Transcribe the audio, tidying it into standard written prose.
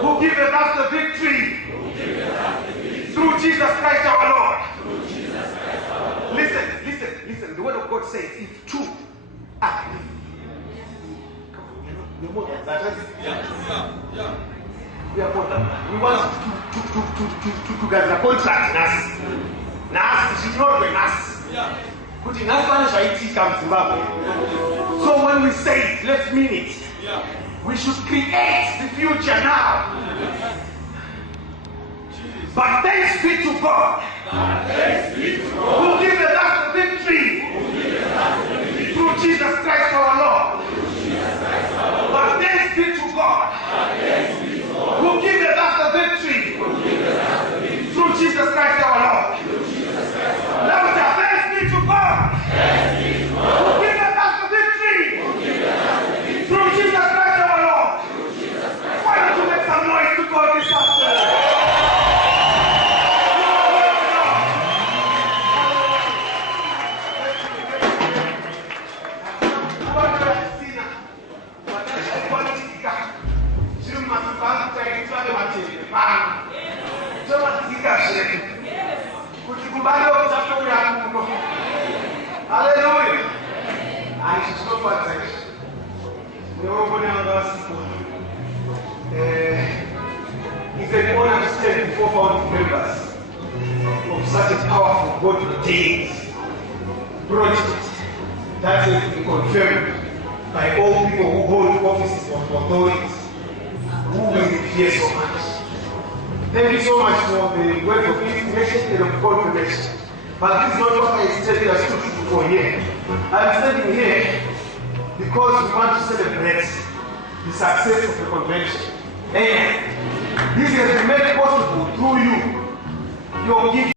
who giveth us the victory through Jesus Christ our Lord. Listen. The word of God says, if two are we want to get a contract nas she's not going nas so when we say it, let's mean it. We should create the future now. But thanks be to God who giveth us the victory through Jesus Christ our Lord. But thanks be to God who giveth us the victory through Jesus Christ our Lord. Louder, thanks be to God who giveth us the victory through Jesus Christ our Lord. Why don't you make some noise to God this afternoon? Hallelujah. I should stop at that. It's an honor to stand before founding members of such a powerful God-ordained project that has been confirmed by all people who hold offices of authority, who will hear so much. Thank you so much for the word of information and of confirmation. But this is not what I intended us to do for here. I'm standing here because we want to celebrate the success of the convention. And this has been made possible through you. Your giving.